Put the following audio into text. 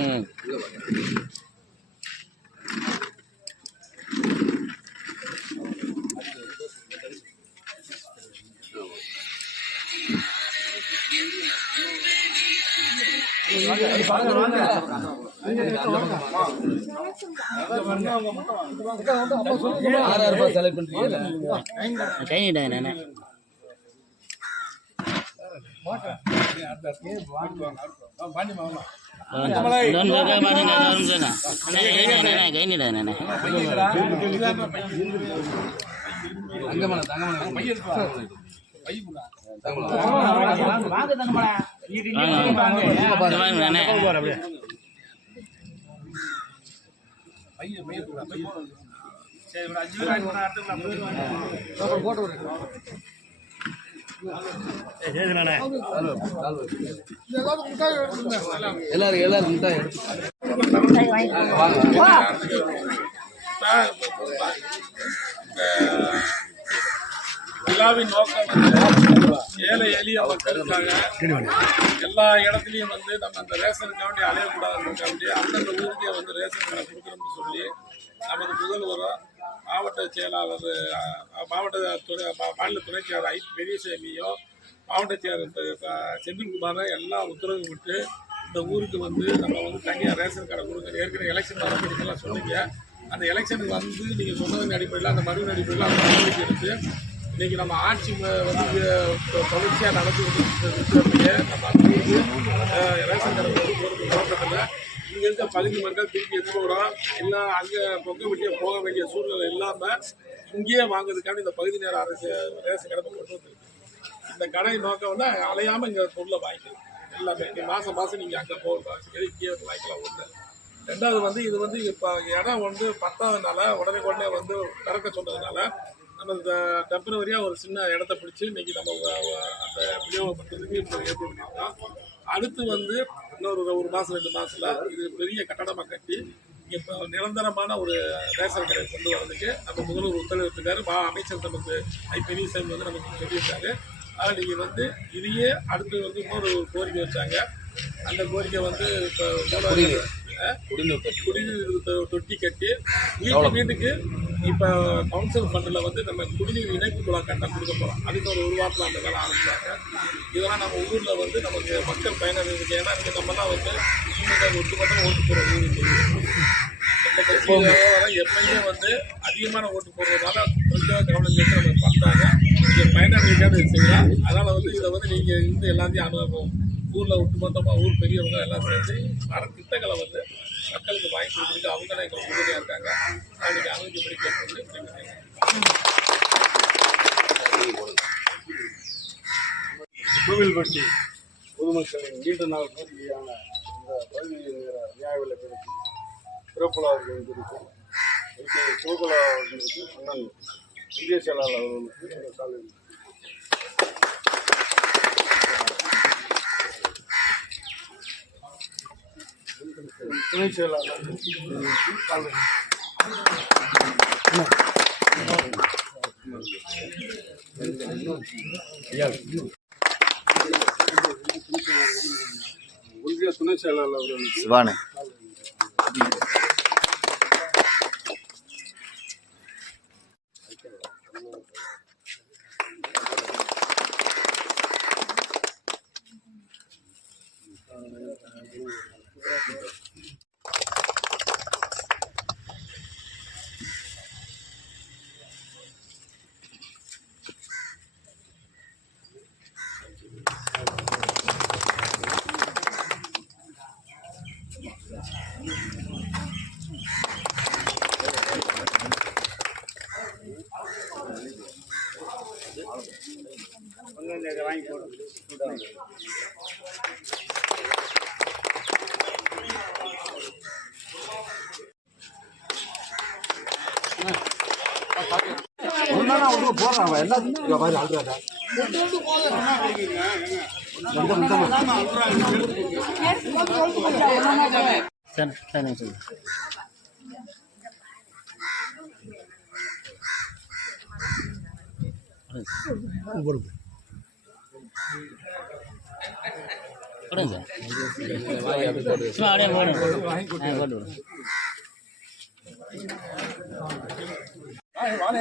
எல்லாரும் விழாவின் நோக்கம் ஏழை எளிய மக்களுக்காக எல்லா இடத்துலையும் நம்ம அந்த ரேஷனுக்காண்டி அலையக்கூடாதுக்காண்டி அந்தந்த ஊருக்கே ரேஷன் கடை கொடுக்கணும்னு சொல்லி நமது முதல்வரும் மாவட்ட செயலாளர் மாநில துணை செயலாளர் பெரியசாமியும் மாவட்ட செயலாளர் செந்தில்குமாரை எல்லாம் உத்தரவு விட்டு இந்த ஊருக்கு நம்ம தனியாக ரேஷன் கடை கொடுக்கணும். ஏற்கனவே எலெக்ஷன் நடக்கிறதுக்கெல்லாம் சொன்னீங்க. அந்த எலெக்ஷனுக்கு நீங்கள் சொன்னதன் அடிப்படையில் அந்த மனுவின் அடிப்படையில் அந்த நடவடிக்கை எடுத்து இன்றைக்கி நம்ம ஆட்சி தொடர்ச்சியாக நடந்து கொண்டிருக்கிறதுலையே நம்ம ரேஷன் கடை நோக்கத்தில் இங்கே இருக்க பகுதி மக்கள் திருப்பி எடுத்துக்கிறோம். இல்லை அங்கே பொங்க வெட்டிய போக வேண்டிய சூழ்நிலை இல்லாமல் இங்கேயே வாங்குறதுக்கான இந்த பகுதி நேர அரசு ரேஷன் கடை கொண்டு வந்துருக்கு. இந்த கடை நோக்கம் அலையாமல் இங்கே பொருளை வாங்கிக்கலாம். எல்லாமே மாதம் மாதம் நீங்கள் அங்கே போகலாம், இங்கே வாங்கிக்கலாம். ஒன்று ரெண்டாவது இது இப்போ இடம் பத்தாதனால உடனே திறக்க சொன்னதுனால நம்ம டெம்பரவரியாக ஒரு சின்ன இடத்த பிடிச்சி இன்றைக்கி நம்ம அந்த விநியோகப்படுத்துறதுக்கு இப்போ ஏற்பாடு பண்ணியிருக்கோம். அடுத்து இன்னொரு 1 மாதம் 2 மாதத்தில் இது பெரிய கட்டடமாக கட்டி இப்போ நிரந்தரமான ஒரு ரேஷன் கடை கொண்டு வரதுக்கு நம்ம முதல்வர் உத்தரவிட்டிருக்காரு. அமைச்சர் நமக்கு பெரியசாமி நமக்கு சொல்லியிருக்காரு. ஆனால் நீங்கள் இதையே அடுத்து இன்னொரு கோரிக்கை வச்சாங்க. அந்த கோரிக்கை இப்போ குடிநீர் தொட்டி கட்டி வீட்டுக்கு இப்போ கவுன்சில் ஃபண்டில் நம்ம குடிநீர் இணைப்பு குழா கட்ட கொடுக்க போகிறோம். அதுக்கு ஒரு வாரத்தில் அந்த வேலை ஆரம்பிச்சாங்க. இதெல்லாம் நம்ம ஊரில் நமக்கு மக்கள் பயனர் இருக்குது. ஏன்னா இங்கே நம்மலாம் ஒட்டுமொத்தமாக ஓட்டு போகிற ஊர் இந்த கட்சியில் எப்பயுமே அதிகமான ஓட்டு போடுறதுனால கொஞ்சம் கவனம் சேர்த்து நம்ம பண்ணுறாங்க. இங்கே பயனாளிக்காக செய்யலாம். அதனால் இதை நீங்கள் எல்லாத்தையும் அனுபவம் ஊரில் ஒட்டுமொத்தமாக ஊர் பெரியவங்க எல்லாம் சேர்ந்து வர திட்டங்களை மக்களுக்கு வாங்கி கொடுத்துட்டு அவங்க தான் எங்களுக்கு உதவியாக இருக்காங்க. அவங்களுக்கு அமைதிப்படி கேட்கறது கோவில்பட்டி பொதுமக்களின் நீண்ட நாள் கோரிக்கையான இந்த பகுதி நேர நியாய விலை கிடைக்கும் சிறப்புலா அவர்களுக்கு சிவகுலா அவர்களுக்கு அண்ணன் இந்திய செயலாளர் அவர்களுக்கு இந்த சாலை துணை செயலாளர் ஒன்றிய துணை செயலாளர் அவர்களுக்கு வாங்கி போடுறோம். கொடுங்க சார் சும்மா அப்படியே போடுங்க போட்டு விடுங்க வாழை